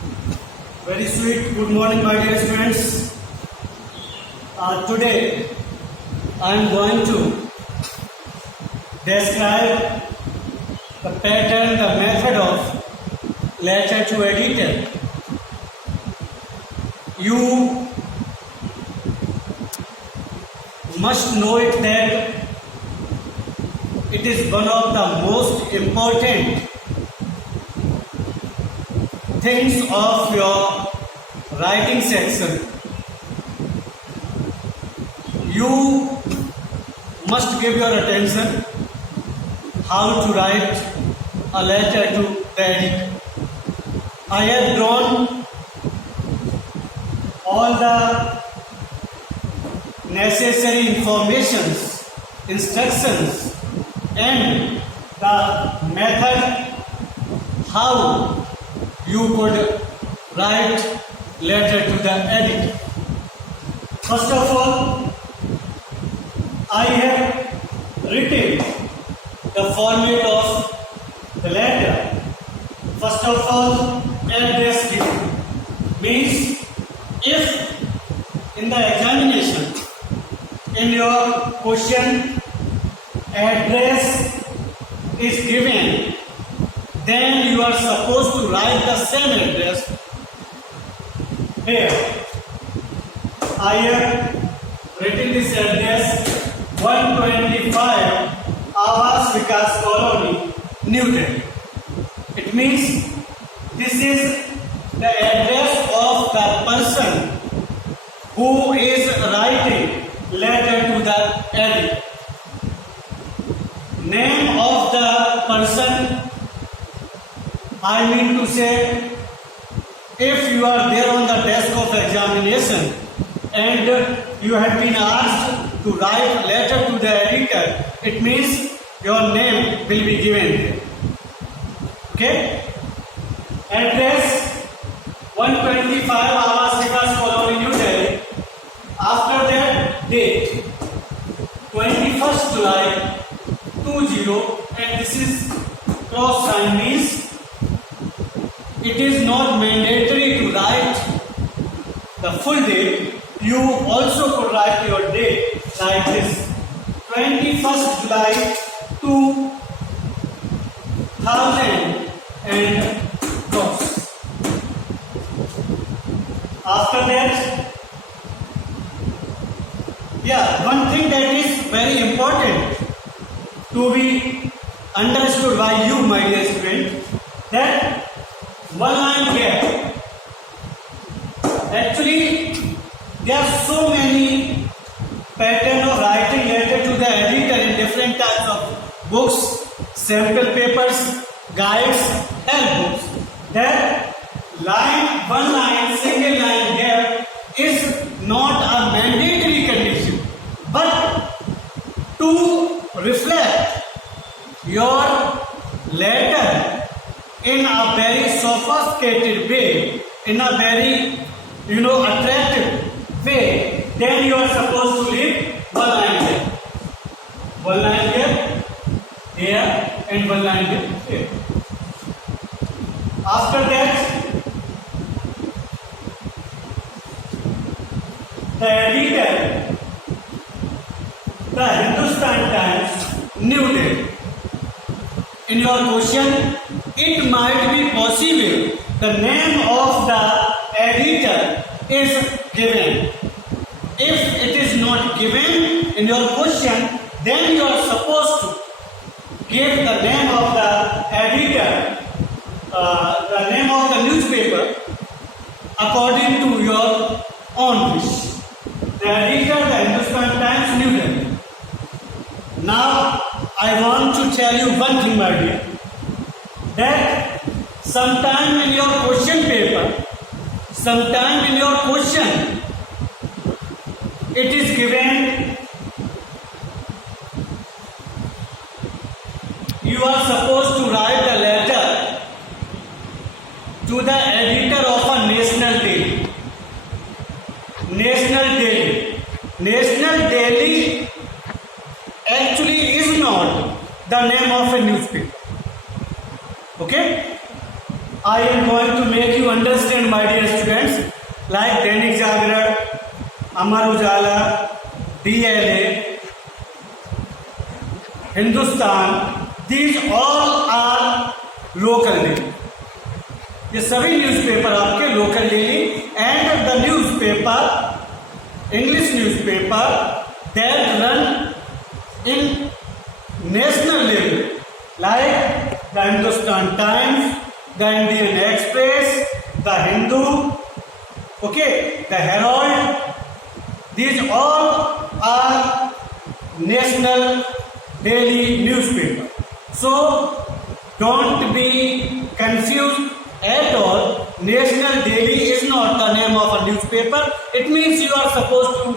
Very sweet. Good morning, my dear students. Today I am going to describe the pattern, the method of letter to editor. You must know it that it is one of the most important things of your writing section. You must give your attention how to write a letter to the editor. I have drawn all the necessary informations, instructions, and the method how you could write letter to the editor. First of all, I have written the format of the letter. First of all, address given means if in the examination in your question address is given, then you are supposed to write the same address here. I have written this address 125 Awas Vikas Colony, New Delhi. It means this is the address of the person who is writing letter to the editor. Name of the person, I mean to say, if you are there on the desk of examination and you have been asked to write letter to the editor, it means your name will be given there. Okay? Address 125 Awas Vikas Colony, New Delhi. After that, date 21st July 20, and this is cross sign means it is not mandatory to write the full date. You also could write your date like this: 21st July 2000 and cross. After that, one thing that is very important to be understood by you, my dear student, that one line gap. Actually, there are so many patterns of writing letter to the editor in different types of books, sample papers, guides, and books. That one line, single line gap is not a mandatory condition, but to reflect your letter in a very sophisticated way, in a very attractive way, then you are supposed to leave one line here. One line here, here, and one line here. After that, the editor, the Hindustan Times, New Delhi. In your question, it might be possible the name of the editor is given. If it is not given in your question, then you are supposed to give the name of the editor, the name of the newspaper according to your own wish. The editor, the Hindustan Times, New Delhi. Now, I want to tell you one thing, my dear, that sometime in your question paper, sometime in your question, it is given, you are supposed to write a letter to the editor of a national daily. National daily. National daily actually is not the name of a newspaper. Okay? I am going to make you understand my dear students, like Dainik Jagran, Amar Ujala, DLA, Hindustan, these all are local daily. ये सभी newspaper आपके local daily and the newspaper, English newspaper that run in national level like the Hindustan Times, the Indian Express, the Hindu, okay, the Herald, these all are national daily newspaper. So don't be confused at all. National Daily is not the name of a newspaper. It means you are supposed to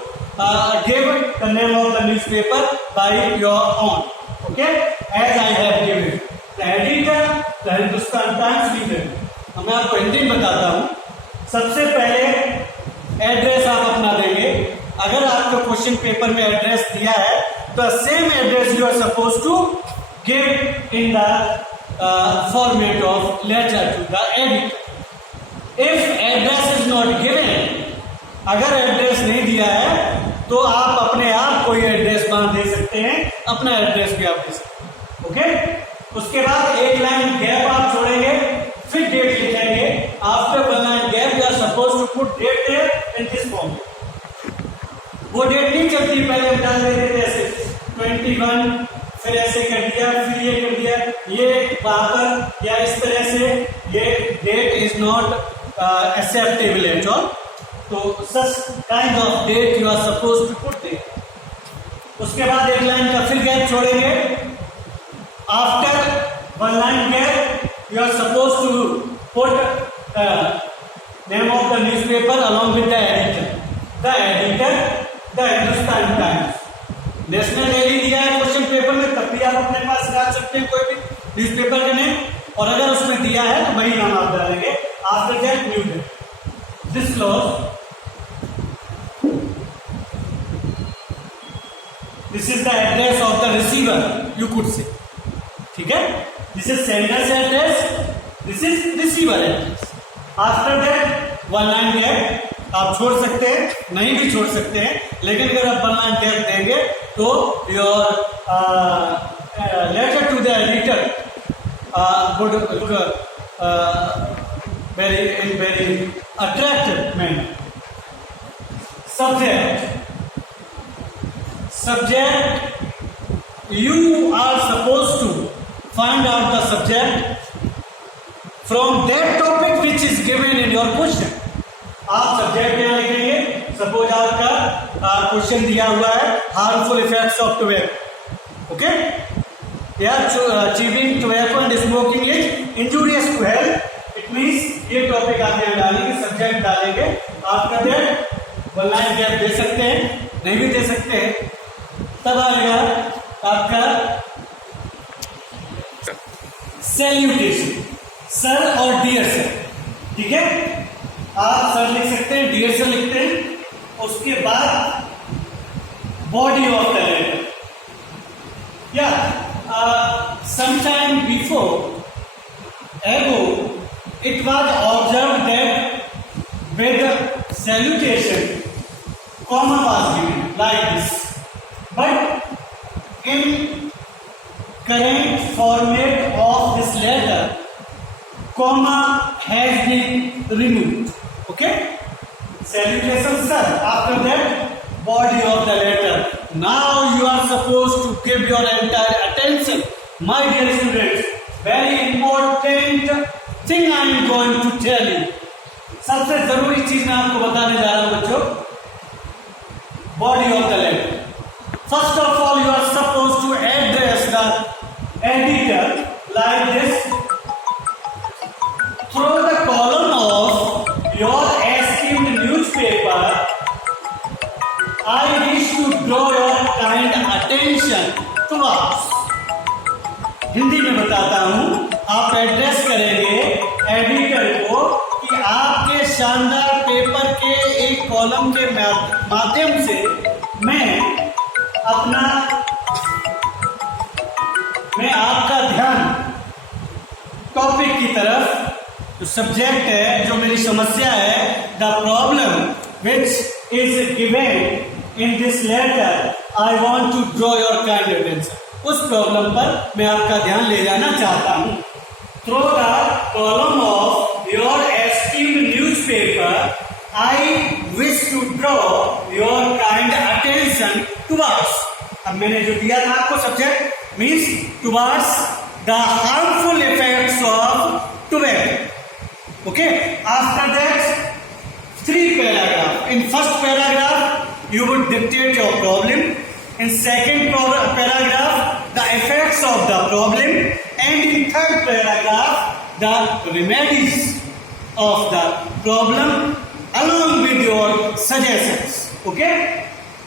give the name of the newspaper by your own, okay, as I have given. The editor, the Hindustan Times leader. मैं आपको हिंदी में बताता हूँ. सबसे पहले address आप अपना देंगे. अगर आपको क्वेश्चन पेपर में एड्रेस दिया है तो same address you are suppose to give in the format of letter to the editor. If address is not given, अगर एड्रेस नहीं दिया है तो आप अपने आप कोई एड्रेस वहां दे सकते हैं, अपना एड्रेस भी आप दे सकते हैं, ओके. उसके बाद एक लाइन गैप आप छोड़ेंगे, फिर डेट लिखेंगे. After one line gap you are suppose to put date there in this form. वो डेट नहीं चलती, पहले हम डाल देते थे ऐसे 21, फिर ऐसे कर दिया, फिर ये कर दिया, ये वहां पर या इस तरह से. ये date is not acceptable at all. तो such kind of date you are suppose to put there. उसके बाद एक लाइन का फिर गैप छोड़ेंगे. After one line gap you are suppose to put name of the newspaper along with the editor. The editor, the Hindustan Times. National daily दिया है question paper में, तब भी आप अपने पास डाल सकते हैं कोई भी न्यूज़पेपर का नेम, और अगर उसमें दिया है तो वही नाम आप डालेंगे. After that new day. This clause, this is the address of the receiver, you could say. ठीक है, this is sender's address, this is receiver address. After that one line gap आप छोड़ सकते हैं, नहीं भी छोड़ सकते हैं, लेकिन अगर आप वन लाइन गैप देंगे तो your letter to the editor would look very attractive manner. Subject, you are supposed to find out the subject from that topic which is given in your question. आप subject यहाँ लिखेंगे. Suppose आपका question दिया हुआ है harmful effects of tobacco, okay. Chewing tobacco and smoking is injurious to health. It means ये topic आप यहाँ डालेंगे, सब्जेक्ट डालेंगे. After that one line gap दे सकते हैं, नहीं भी दे सकते हैं. तब आएगा आपका सैल्यूटेशन, सर और डियर सर. ठीक है, आप सर लिख सकते हैं, डियर सर लिखते हैं. उसके बाद बॉडी ऑफ द लेटर. या sometime before ago it was observed that with salutation comma was given like this, but in current format of this letter comma has been removed, okay. Salutation sir, after that body of the letter. Now you are supposed to give your entire attention, my dear students. Very important thing I am going to tell you. सबसे जरूरी चीज मैं आपको बताने जा रहा हूं बच्चों. Body of the letter. First of all, you are supposed to address the editor like this. Through the column of your esteemed newspaper, I wish to draw your kind attention towards. Hindi में बताता हूं. आप address करेंगे editor को कि आपके शानदार paper के एक कॉलम के माध्यम से मैं आपका ध्यान टॉपिक की तरफ, जो सब्जेक्ट है, जो मेरी समस्या है, the problem which is given in this letter, I want to draw your kind attention. उस प्रॉब्लम पर मैं आपका ध्यान ले जाना चाहता हूं। Through the column of your esteemed newspaper, I wish to draw your kind attention towards. अब मैंने जो दिया था आपको subject means towards the harmful effects of tobacco. Okay, after that 3 paragraphs. In first paragraph, you would dictate your problem. In second paragraph, the effects of the problem, and in third paragraph, the remedies of the problem, along with your suggestions. Okay,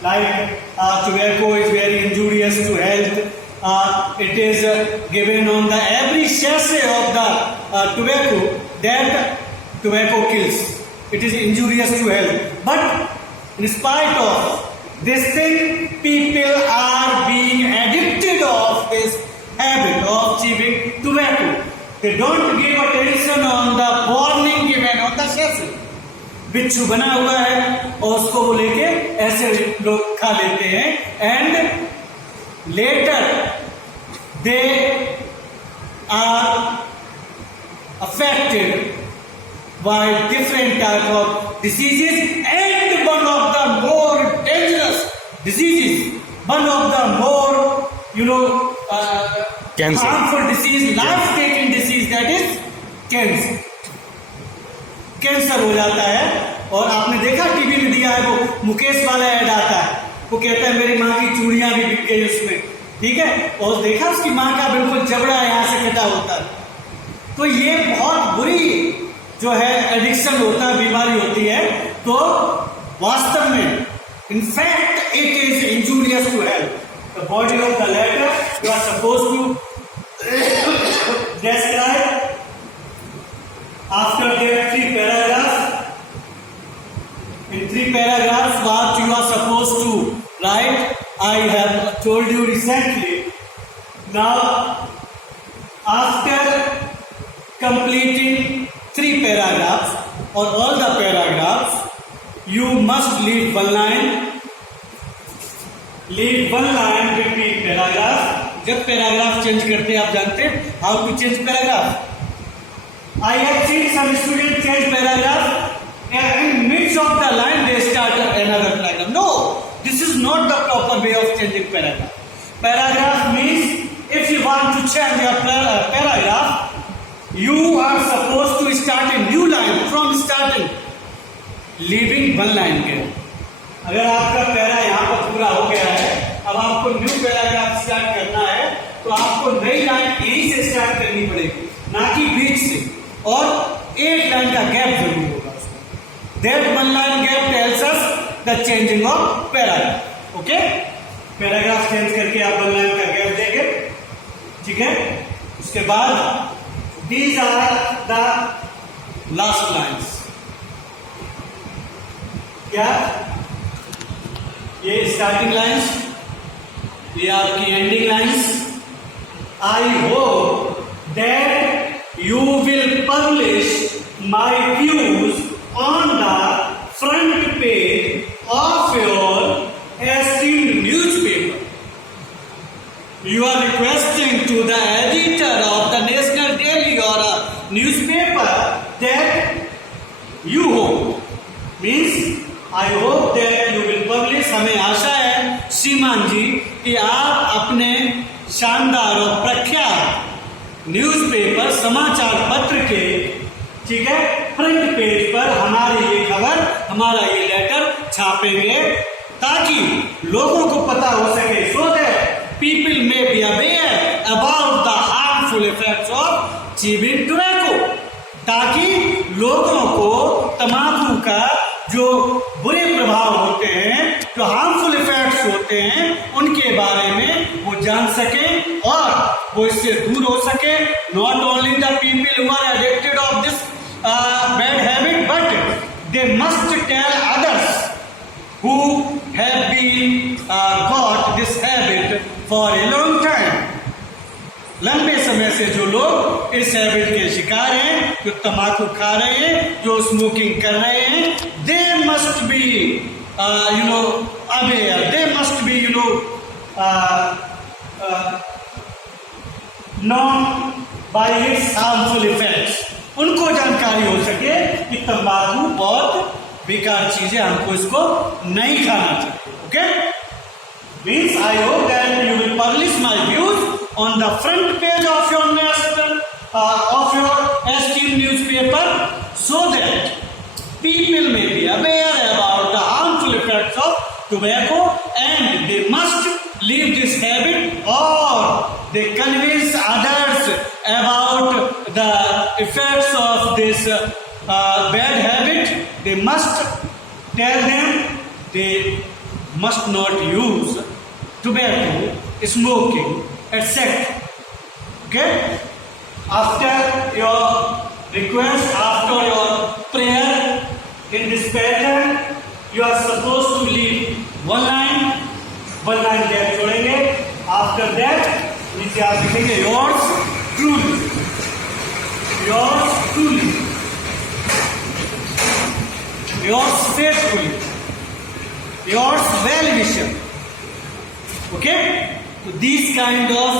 like tobacco is very injurious to health. It is given on the every sachet of the tobacco that tobacco kills. It is injurious to health. But in spite of this thing, people are being addicted of this habit of chewing tobacco. They don't give attention on the warning given on the sachet. बिच्छू बना हुआ है और उसको वो लेके ऐसे लोग खा लेते हैं, and later they are affected by different type of diseases, and one of the more dangerous diseases, one of the more Cancer. harmful disease, life-taking disease, that is cancer. Cancer हो जाता है। और आपने देखा टीवी में दिया है, वो मुकेश वाला ऐड आता है, वो कहता है मेरी माँ की चूड़ियां भी बिक गई उसमें, ठीक है, और देखा उसकी माँ का बिल्कुल जबड़ा यहाँ से कटा होता है। तो ये बहुत बुरी जो है एडिक्शन होता है, बीमारी होती है। तो वास्तव में in fact it is injurious to health. The body of the letter you are suppose to describe after there 3 paragraphs. In 3 paragraphs, what you are supposed to write, I have told you recently. Now, after completing 3 paragraphs or all the paragraphs, you must leave one line. Leave one line between paragraphs. जब paragraph change करते हैं, आप जानते हैं how to change paragraph. I have seen some students change paragraph, and in midst of the line they start another paragraph. No, this is not the proper way of changing paragraph. Paragraph means if you want to change your paragraph, you are supposed to start a new line from starting, leaving one line here. अगर आपका para यहाँ पर पूरा हो गया है, अब आपको न्यू पैराग्राफ स्टार्ट करना है, तो आपको नई लाइन यहीं से स्टार्ट करनी पड़ेगी, ना कि बीच से, और एक लाइन का गैप जरूर होगा उसमें। That one line gap tells us the changing of paragraph. Okay? Paragraph change करके आप वन लाइन का गैप देंगे, ठीक है। उसके बाद these are the last lines. क्या ये स्टार्टिंग लाइन्स, ये आपकी ending lines. I hope that you will publish my views on the front page of your esteemed newspaper. You are requesting to the editor of the National Daily or a newspaper that you hope means I hope that you will publish. हमें आशा है श्रीमान जी कि आप अपने शानदार और प्रख्यात newspaper समाचार पत्र के, ठीक है, फ्रंट पेज पर हमारी ये खबर, हमारा ये लेटर छापेंगे, ताकि लोगों को पता हो सके, so that people may be aware about the harmful effects of chewing tobacco, ताकि लोगों को तंबाकू का जो बुरे प्रभाव होते हैं, जो हार्मफुल इफेक्ट्स होते हैं, उनके बारे में वो जान सके और वो इससे दूर हो सके। Not only the people who are addicted of this bad habit, but they must tell others who have been got this habit for a long time. लंबे समय से जो लोग इस हैबिट के शिकार हैं, जो तम्बाकू खा रहे हैं, जो स्मोकिंग कर रहे हैं, they must be aware, they must be known by its harmful effects. उनको जानकारी हो सके कि तंबाकू बहुत बेकार चीज है, हमको इसको नहीं खाना चाहिए. Okay, means I hope that you will publish my views on the front page of your national of your esteemed newspaper, so that people may be aware about the harmful effects of tobacco and they must leave this habit, or they convince others about the effects of this bad habit. They must tell them they must not use tobacco, smoking, etc. Okay? After your request, after your prayer in this pattern, you are supposed to leave one line there छोड़ेंगे. After that, नीचे आप लिखेंगे yours truly, yours truly, yours faithfully, yours well-wisher. Okay? So these kind of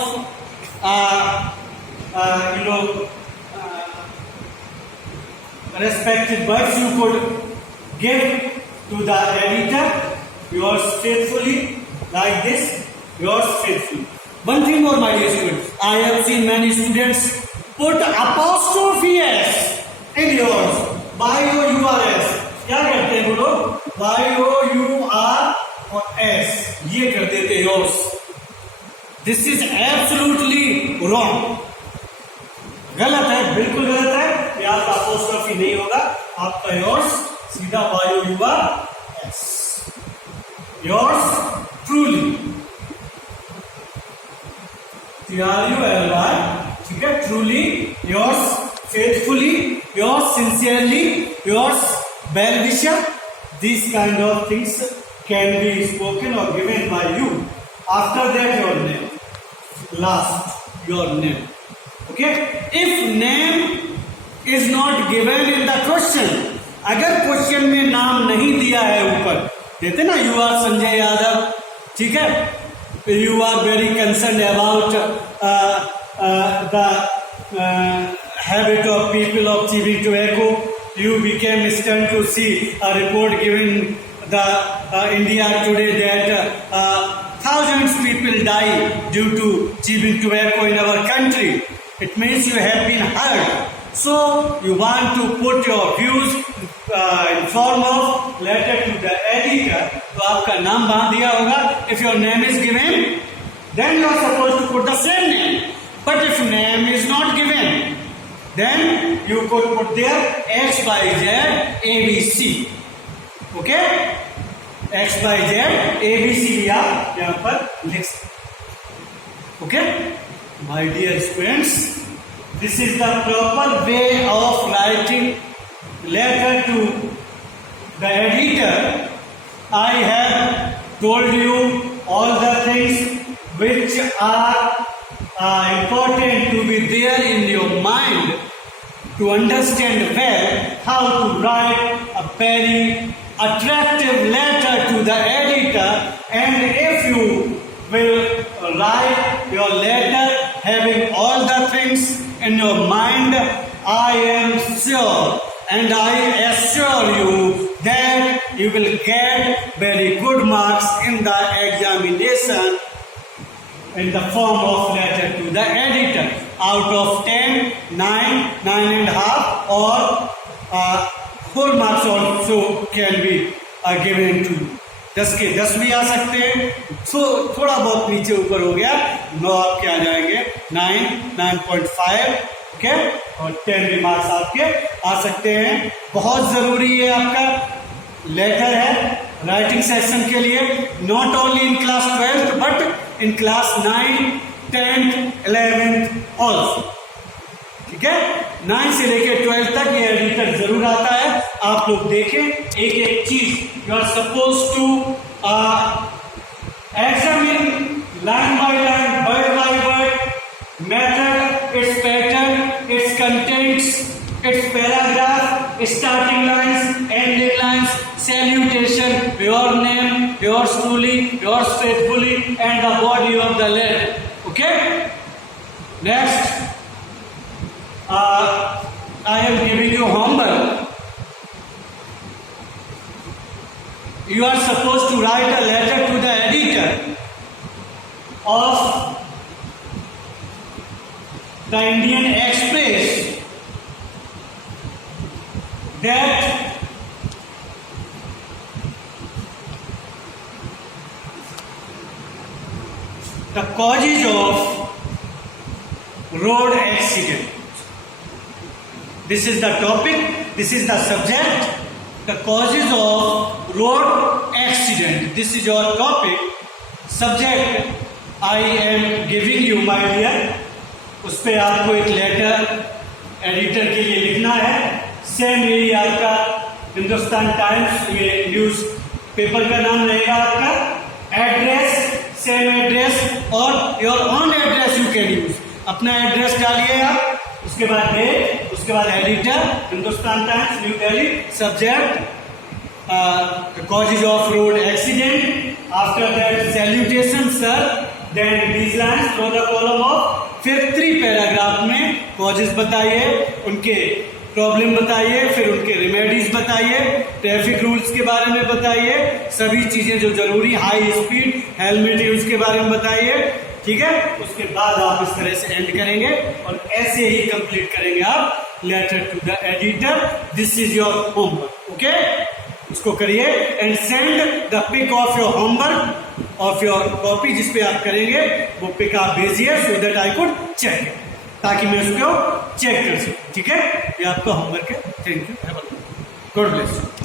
respected words you could give to the editor. Yours faithfully, like this, yours faithfully. One thing more, my dear students, I have seen many students put apostrophe s in yours, YOURS. क्या कहते हैं बोलो? YOUR और S ये कर देते yours. This is absolutely wrong. गलत है, बिल्कुल गलत है. यहाँ पर apostrophe नहीं होगा, आपका yours सीधा YOURS. Yours truly, TRULY, ठीक है? Truly, yours faithfully, yours sincerely, yours well-wisher. These kind of things can be spoken or given by you. After that, your name. Last, your name. Okay? If name is not given in the question, अगर question में नाम नहीं दिया है, ऊपर देते ना, you are Sanjay Yadav, ठीक है? You are very concern about the habit of people of chewing tobacco. You became stunned to see a report given the India Today that thousands people die due to chewing tobacco in our country. It means you have been hurt. So you want to put your views in form of letter to the editor. तो आपका नाम वहाँ दिया होगा. If your name is given, then you are supposed to put the same name. But if name is not given, then you could put there XYZ ABC. Okay? XYZ ABC भी आप यहाँ पर लिख सकते. Okay? My dear students, this is the proper way of writing letter to the editor. I have told you all the things which are important to be there in your mind to understand well how to write a very attractive letter to the editor. And if you will write your letter having all the things in your mind, I am sure and I assure you that you will get very good marks in the examination in the form of letter to the editor. Out of 10, 9, 9.5 or full marks also can be given to you. 10 के 10 भी आ सकते हैं. सो थोड़ा बहुत नीचे ऊपर हो गया, 9 आपके आ जाएंगे, 9, 9.5, ओके, और 10 भी मार्क्स आपके आ सकते हैं. बहुत जरूरी है आपका लेटर है राइटिंग सेक्शन के लिए, not only in class 12th but in class 9, 10th, 11th also. ठीक है? 9 से लेकर 12 तक ये एडिटर जरूर आता है. आप लोग देखें एक एक चीज. You are suppose to examine line by line, word by word, method, its pattern, contents, its paragraph, starting lines, ending lines, salutation, your name, yours truly, yours faithfully, and the body of the letter. Okay? Next, I am giving you homework. You are supposed to write a letter to the editor of the Indian Express that the causes of road accident. This is the topic, this is the subject, the causes of road accident. This is your topic. Subject I am giving you, my dear. उस पर आपको एक letter editor के लिए लिखना है. Same यही आपका हिंदुस्तान टाइम्स, ये न्यूज पेपर का नाम रहेगा आपका. एड्रेस, सेम एड्रेस और your own address you can use. अपना एड्रेस डालिए आप, उसके बाद डेट, उसके बाद editor, Hindustan times, new Delhi. Subject causes of road accident. After that, salutation sir. Then these lines from the column of. फिर 3 पैराग्राफ में कॉजेज बताइए, उनके प्रॉब्लम बताइए, फिर उनके रेमेडीज बताइए, ट्रैफिक रूल्स के बारे में बताइए, सभी चीजें जो जरूरी, हाई स्पीड, हेलमेट यूज के बारे में बताइए. ठीक है? उसके बाद आप इस तरह से एंड करेंगे और ऐसे ही कंप्लीट करेंगे आप letter to the editor. This is your homework. Okay, इसको करिए and send the pic of your homework of your copy. जिस पे आप करेंगे वो पिक आप भेजिए so that I could check, ताकि मैं उसको चेक कर सकूं. ठीक है? ये आपका होमवर्क है. Thank you. God bless you.